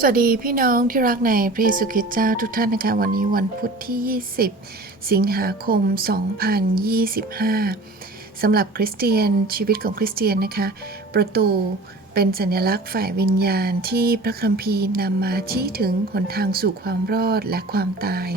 สวัสดีพี่น้องที่รักในพระเยซูคริสต์เจ้าทุกท่านนะคะ วันนี้วันพุธที่ 20 สิงหาคม 2025 สำหรับคริสเตียนชีวิตของคริสเตียนนะคะ ประตูเป็นสัญลักษณ์ฝ่ายวิญญาณที่พระคัมภีร์นำมาชี้ถึงหนทางสู่ความรอดและความตาย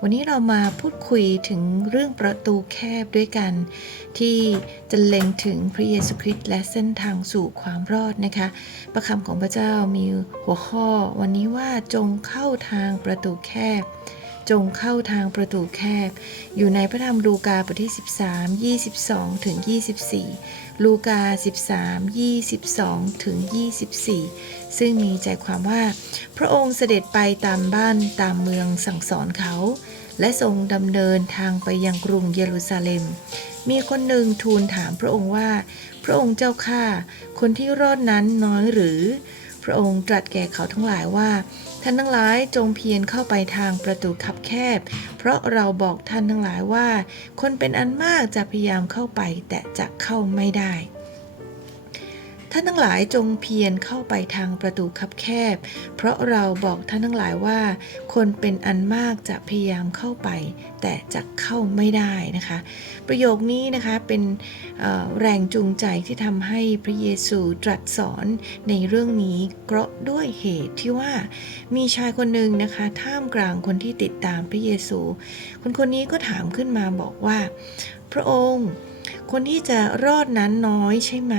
วันนี้เรามาพูดคุยถึงเรื่องประตูแคบด้วยกัน ที่จะเล็งถึงพระเยซูคริสต์และเส้นทางสู่ความรอดนะคะ ประคำของพระเจ้ามีหัวข้อ วันนี้ว่าจงเข้าทางประตูแคบ จงเข้าทางประตูแคบ อยู่ในพระธรรมลูกาบทที่ 13 22ถึง24 ลูกา 13 22ถึง24 ซึ่งมีใจความว่า พระองค์เสด็จไปตามบ้านตามเมืองสั่งสอนเขา และทรงดำเนินทางไปยังกรุงเยรูซาเล็ม มีคนหนึ่งทูลถามพระองค์ว่า พระองค์เจ้าข้าคนที่รอดนั้นน้อยหรือ พระองค์ตรัสแก่เขาทั้งหลายว่า ท่านทั้งหลายจงเพียรเข้าไปทางประตูคับแคบ เพราะเราบอกท่านทั้งหลายว่า คนเป็นอันมากจะพยายามเข้าไปแต่จะเข้าไม่ได้ ท่านทั้งหลายจงเพียรเข้าไปทางประตูคับแคบ เพราะเราบอกท่านทั้งหลายว่า คนเป็นอันมากจะพยายามเข้าไป แต่จะเข้าไม่ได้นะคะ ประโยคนี้นะคะเป็นแรงจูงใจที่ทำให้พระเยซูตรัสสอนในเรื่องนี้เพราะด้วยเหตุที่ว่ามีชายคนหนึ่งนะคะ ท่ามกลางคนที่ติดตามพระเยซู คนคนนี้ก็ถามขึ้นมาบอกว่า พระองค์ คนที่จะรอดนั้นน้อยใช่ไหม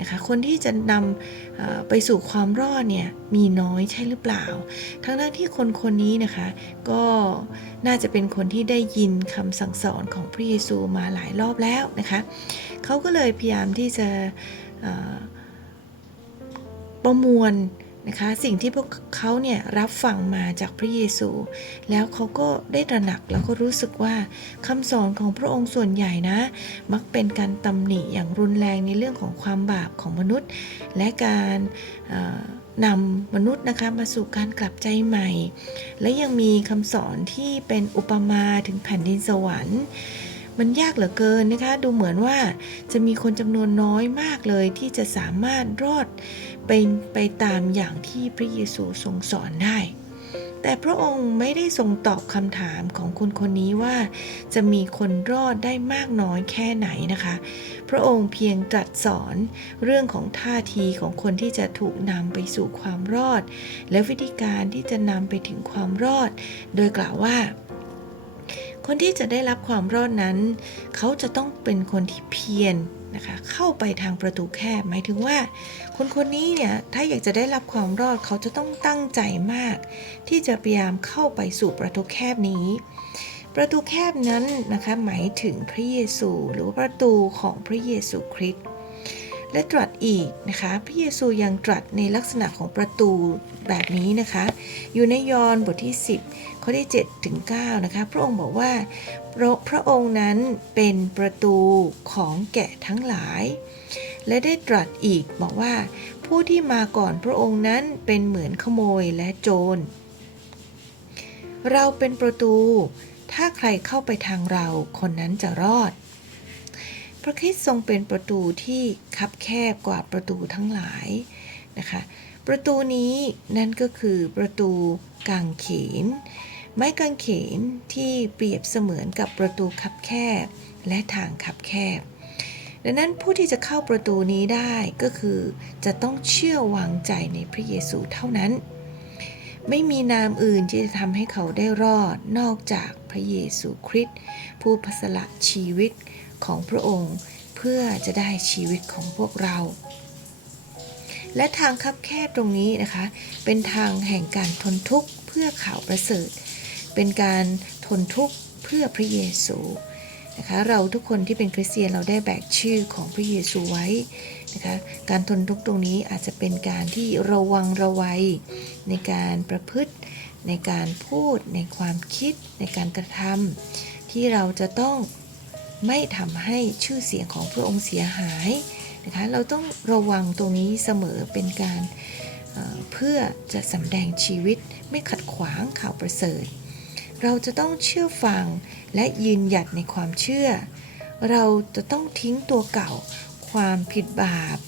นะคะคนที่จะนำไปสู่ความรอดเนี่ยมีน้อยใช่หรือเปล่า ทั้งนั้นที่คนคนนี้นะคะก็น่าจะเป็นคนที่ได้ยินคำสั่งสอนของพระเยซูมาหลายรอบแล้วนะคะเขาก็เลยพยายามที่จะประมวล นะคะสิ่งที่พวกเขาเนี่ยรับฟังมาจากพระเยซู แล้วเขาก็ได้ตระหนักแล้วก็รู้สึกว่าคำสอนของพระองค์ส่วนใหญ่นะ มักเป็นการตำหนิอย่างรุนแรงในเรื่องของความบาปของมนุษย์ และการนำมนุษย์นะคะมาสู่การกลับใจใหม่ และยังมีคำสอนที่เป็นอุปมาถึงแผ่นดินสวรรค์ มันยากเหลือเกินนะคะ ดูเหมือนว่าจะมีคนจำนวนน้อยมากเลยที่จะสามารถรอดไปไปตามอย่างที่พระเยซูทรงสอนได้ แต่พระองค์ไม่ได้ทรงตอบคำถามของคนคนนี้ว่า จะมีคนรอดได้มากน้อยแค่ไหนนะคะ พระองค์เพียงตรัสสอนเรื่องของท่าทีของคนที่จะถูกนำไปสู่ความรอด และวิธีการที่จะนำไปถึงความรอด โดยกล่าวว่า คนที่จะได้รับความรอดนั้น เขาจะต้องเป็นคนที่เพียรนะคะ เข้าไปทางประตูแคบ หมายถึงว่า คนคนนี้เนี่ย ถ้าอยากจะได้รับความรอด เขาจะต้องตั้งใจมาก ที่จะพยายามเข้าไปสู่ประตูแคบนี้ ประตูแคบนั้นนะคะ หมายถึงพระเยซู หรือประตูของพระเยซูคริสต์ และตรัสอีกนะคะพระเยซูยังตรัสในลักษณะของประตูแบบนี้นะคะ อยู่ในยอห์นบทที่ 10ข้อที่7ถึง9นะคะพระองค์บอกว่าพระพระองค์นั้นเป็นประตูของแกะทั้งหลาย และได้ตรัสอีกบอกว่า ผู้ที่มาก่อนพระองค์นั้นเป็นเหมือนขโมยและโจร เราเป็นประตู ถ้าใครเข้าไปทางเราคนนั้นจะรอด ระคริสต์ทรงเป็นประตูที่คับแคบกว่าประตูทั้งหลายนะคะ ประตูนี้นั่นก็คือประตูกางเขน ไม้กางเขนที่เปรียบเสมือนกับประตูคับแคบและทางคับแคบ ดังนั้นผู้ที่จะเข้าประตูนี้ได้ก็คือจะต้องเชื่อวางใจในพระเยซูเท่านั้น ไม่มีนามอื่นที่จะทำให้เขาได้รอดนอกจากพระเยซูคริสต์ผู้พสละชีวิต ของพระองค์เพื่อจะได้ชีวิตของพวกเรา และทางคับแคบตรงนี้นะคะ เป็นทางแห่งการทนทุกข์เพื่อข่าวประเสริฐ เป็นการทนทุกข์เพื่อพระเยซูนะคะเราทุกคนที่เป็นคริสเตียนเราได้แบกชื่อของพระเยซูไว้นะคะการทนทุกข์ตรงนี้อาจจะเป็นการที่ระวังระวัยในการประพฤติ ในการพูด ในความคิด ในการกระทำที่เราจะต้อง ไม่ทำให้ชื่อเสียงของพระองค์เสียหายนะคะเราต้องระวังตรงนี้เสมอเป็นการเเพื่อจะสำแดงชีวิตไม่ขัดขวางข่าวประเสริฐ เราจะต้องเชื่อฟังและยืนหยัดในความเชื่อ เราจะต้องทิ้งตัวเก่า ความผิดบาป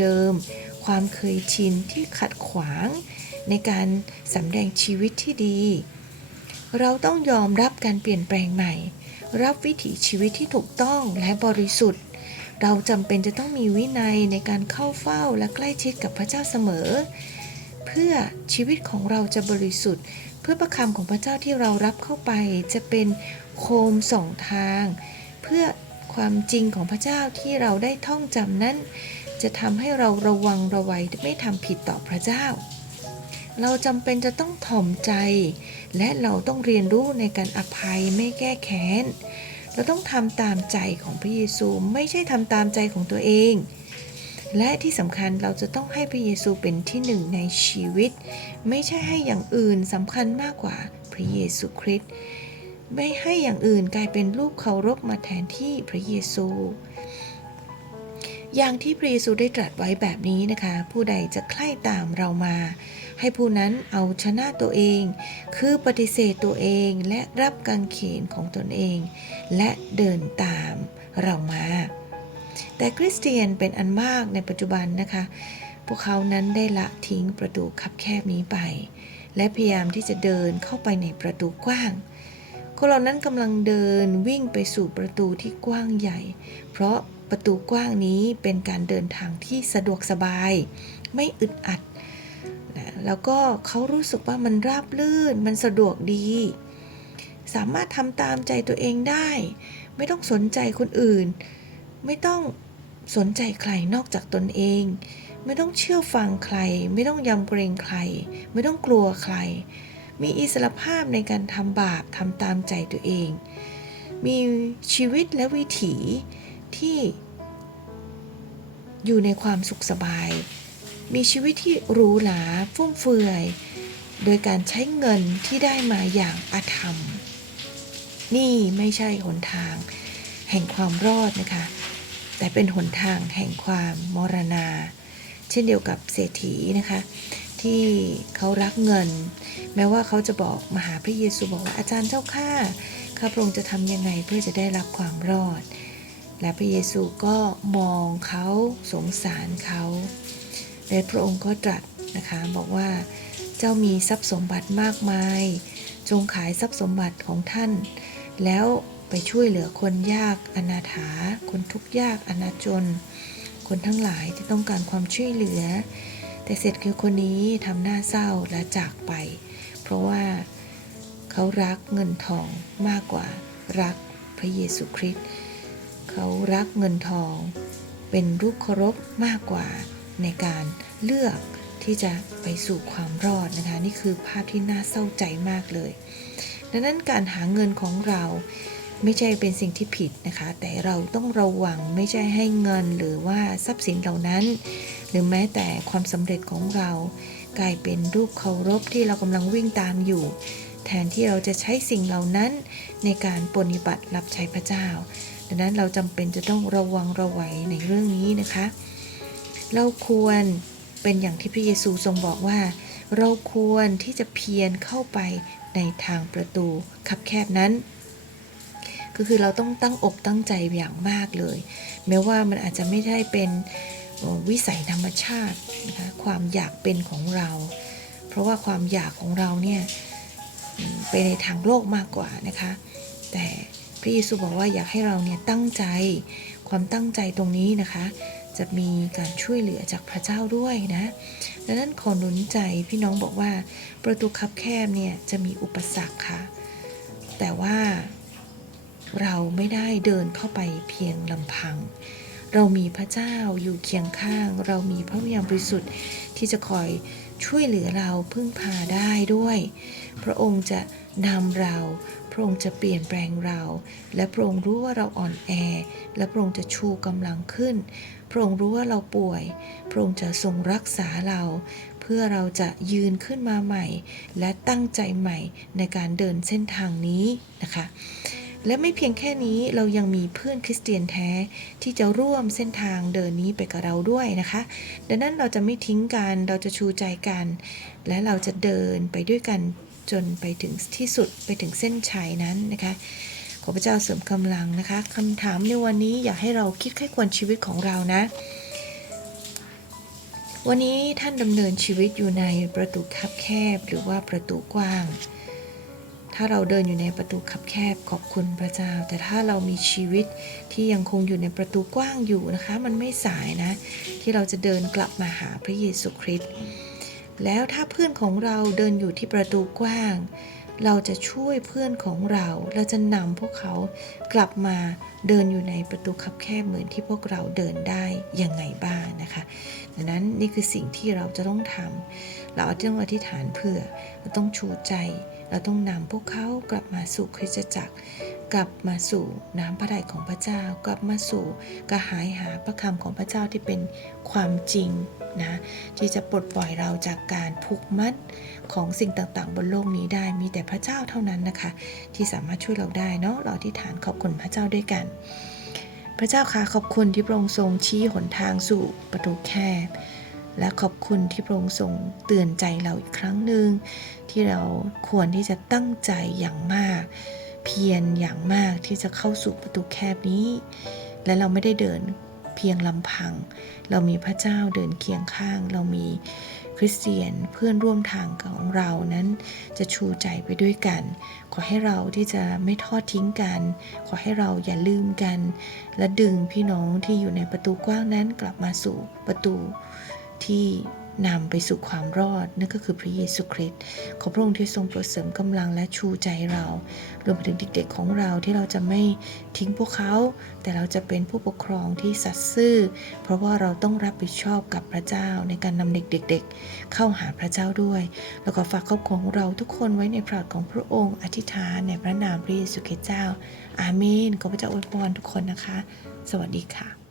เดิมๆ ความเคยชินที่ขัดขวางในการสำแดงชีวิตที่ดี เราต้องยอมรับการเปลี่ยนแปลงใหม่ รับวิถีชีวิตที่ถูกต้องและบริสุทธิ์ เราจำเป็นจะต้องมีวินัยในการเข้าเฝ้าและใกล้ชิดกับพระเจ้าเสมอ เพื่อชีวิตของเราจะบริสุทธิ์ เพื่อประคำของพระเจ้าที่เรารับเข้าไปจะเป็นโคมสองทาง เพื่อความจริงของพระเจ้าที่เราได้ท่องจำนั้น จะทำให้เราระวังระวัยไม่ทำผิดต่อพระเจ้า เราจำเป็นจะต้องถ่อมใจ และเราต้องเรียนรู้ในการอภัยไม่แก้แค้น เราต้องทำตามใจของพระเยซูไม่ใช่ทำตามใจของตัวเอง และที่สำคัญเราจะต้องให้พระเยซูเป็นที่หนึ่งในชีวิต ไม่ใช่ให้อย่างอื่นสำคัญมากกว่าพระเยซูคริสต์ไม่ให้อย่างอื่นกลายเป็นรูปเคารพมาแทนที่พระเยซู อย่างที่พระเยซูได้ตรัสไว้แบบนี้นะคะ ผู้ใดจะใคร่ตามเรามา ให้ผู้นั้นเอาชนะตัวเอง คือปฏิเสธตัวเองและรับกางเขนของตนเอง และเดินตามเรามา แต่คริสเตียนเป็นอันมากในปัจจุบันนะคะ พวกเขานั้นได้ละทิ้งประตูคับแคบนี้ไป และพยายามที่จะเดินเข้าไปในประตูกว้างคนเหล่านั้นกำลังเดินวิ่งไปสู่ประตูที่กว้างใหญ่ เพราะประตูกว้างนี้เป็นการเดินทางที่สะดวกสบาย ไม่อึดอัด แล้วก็เขารู้สึกว่ามันราบลื่น มันสะดวกดี สามารถทำตามใจตัวเองได้ ไม่ต้องสนใจคนอื่น ไม่ต้องสนใจใครนอกจากตนเอง ไม่ต้องเชื่อฟังใคร ไม่ต้องยำเกรงใคร ไม่ต้องกลัวใคร มีอิสรภาพในการทำบาปทำตามใจตัวเอง มีชีวิตและวิถีที่อยู่ในความสุขสบาย มีชีวิตที่หรูหราฟุ่มเฟือย โดยการใช้เงินที่ได้มาอย่างอาธรรม นี่ไม่ใช่หนทาง แห่งความรอดนะคะ แต่เป็นหนทางแห่งความมรณา เช่นเดียวกับเศรษฐีนะคะ ที่เขารักเงิน แม้ว่าเขาจะบอกมาหาพระเยซูบอกว่าอาจารย์เจ้าข้าข้าพระองค์จะทำยังไงเพื่อจะได้รับความรอด และพระเยซูก็มองเขาสงสารเขา และพระองค์ก็ตรัสนะคะบอกว่าเจ้ามีทรัพย์สมบัติมากมาย จงขายทรัพย์สมบัติของท่าน แล้วไปช่วยเหลือคนยากอนาถา คนทุกข์ยากอนาจน คนทั้งหลายที่ต้องการความช่วยเหลือ แต่เสร็จคือคนนี้ทำหน้าเศร้าและจากไป เพราะว่าเขารักเงินทองมากกว่ารักพระเยซูคริสต์เขารักเงินทอง เป็นรูปเคารพมากกว่า ในการเลือกที่จะไปสู่ความรอดนะคะ นี่คือภาพที่น่าเศร้าใจมากเลย ดังนั้นการหาเงินของเราไม่ใช่เป็นสิ่งที่ผิดนะคะ แต่เราต้องระวังไม่ใช่ให้เงินหรือว่าทรัพย์สินเหล่านั้น หรือแม้แต่ความสำเร็จของเรา กลายเป็นรูปเคารพที่เรากำลังวิ่งตามอยู่ แทนที่เราจะใช้สิ่งเหล่านั้นในการปฏิบัติรับใช้พระเจ้า ดังนั้นเราจำเป็นจะต้องระวังระวัยในเรื่องนี้นะคะ เราควรเป็นอย่างที่พระเยซูทรงบอกว่า เราควรที่จะเพียรเข้าไปในทางประตูคับแคบนั้น ก็คือเราต้องตั้งอกตั้งใจอย่างมากเลย แม้ว่ามันอาจจะไม่ได้เป็นวิสัยธรรมชาตินะคะความอยากเป็นของเรา เพราะว่าความอยากของเราเนี่ยไปในทางโลกมากกว่านะคะ แต่พระเยซูบอกว่าอยากให้เราเนี่ยตั้งใจความตั้งใจตรงนี้นะคะ จะมีการช่วยเหลือจากพระเจ้าด้วยนะดังนั้นขอหนุนใจพี่น้องบอกว่า ประตูคับแคบเนี่ยจะมีอุปสรรคค่ะ แต่ว่าเราไม่ได้เดินเข้าไปเพียงลำพัง เรามีพระเจ้าอยู่เคียงข้าง เรามีพระวิญญาณบริสุทธิ์ที่จะคอยช่วยเหลือเราพึ่งพาได้ด้วย พระองค์จะนำเรา พระองค์จะเปลี่ยนแปลงเรา และพระองค์รู้ว่าเราอ่อนแอ และพระองค์จะชูกำลังขึ้น พระองค์รู้ว่าเราป่วย พระองค์จะทรงรักษาเรา เพื่อเราจะยืนขึ้นมาใหม่ และตั้งใจใหม่ในการเดินเส้นทางนี้นะคะ และไม่เพียงแค่นี้เรายังมีเพื่อนคริสเตียนแท้ที่จะร่วมเส้นทางเดินนี้ไปกับเราด้วยนะคะ ดังนั้นเราจะไม่ทิ้งกัน เราจะชูใจกัน และเราจะเดินไปด้วยกันจนไปถึงที่สุดไปถึงเส้นชัยนั้นนะคะ ขอพระเจ้าเสริมกำลังนะคะคำถามในวันนี้อยากให้เราคิดให้ควรชีวิตของเรานะ วันนี้ท่านดำเนินชีวิตอยู่ในประตูคับแคบหรือว่าประตูกว้าง ถ้าเราเดินอยู่ในประตูคับแคบขอบคุณพระเจ้า แต่ถ้าเรามีชีวิตที่ยังคงอยู่ในประตูกว้างอยู่นะคะ มันไม่สายนะ ที่เราจะเดินกลับมาหาพระเยซูคริสต์แล้วถ้าเพื่อนของเราเดินอยู่ที่ประตูกว้าง เราจะช่วยเพื่อนของเรา เราจะนำพวกเขากลับมาเดินอยู่ในประตูคับแคบเหมือนที่พวกเราเดินได้ยังไงบ้างนะคะดังนั้นนี่คือสิ่งที่เราจะต้องทำเราต้องอธิษฐานเผื่อเราต้องชูใจ เราต้องนำพวกเขากลับมาสู่คริสตจักร กลับมาสู่น้ำพระทัยของพระเจ้า กลับมาสู่กระหายหาพระคำของพระเจ้าที่เป็นความจริงนะที่จะปลดปล่อยเราจากการผูกมัดของสิ่งต่างๆ บนโลกนี้ได้มีแต่พระเจ้าเท่านั้นนะคะ ที่สามารถช่วยเราได้เนาะเราอธิษฐานขอบคุณพระเจ้าด้วยกัน พระเจ้าค่ะขอบคุณที่พระองค์ทรงชี้หนทางสู่ประตูแคบ และขอบคุณที่พระองค์ทรงเตือนใจเราอีกครั้งหนึ่งที่เราควรที่จะตั้งใจอย่างมาก เพียรอย่างมากที่จะเข้าสู่ประตูแคบนี้ และเราไม่ได้เดินเพียงลำพัง เรามีพระเจ้าเดินเคียงข้าง เรามีคริสเตียนเพื่อนร่วมทางของเรานั้น จะชูใจไปด้วยกัน ขอให้เราที่จะไม่ทอดทิ้งกัน ขอให้เราอย่าลืมกัน และดึงพี่น้องที่อยู่ในประตูกว้างนั้นกลับมาสู่ประตู ที่นำไปสู่ความรอด นั่นก็คือพระเยซูคริสต์ขอพระองค์ที่ทรงโปรดเสริมกำลังและชูใจเรา รวมไปถึงเด็กๆของเราที่เราจะไม่ทิ้งพวกเขา แต่เราจะเป็นผู้ปกครองที่สัตย์ซื่อ เพราะว่าเราต้องรับผิดชอบกับพระเจ้าในการนำเด็กๆเข้าหาพระเจ้าด้วย แล้วก็ฝากครอบครัวของเราทุกคนไว้ในพระหัตถ์ของพระองค์อธิษฐานในพระนามพระเยซูคริสต์เจ้า อาเมนขอพระเจ้าอวยพรทุกคนนะคะ สวัสดีค่ะ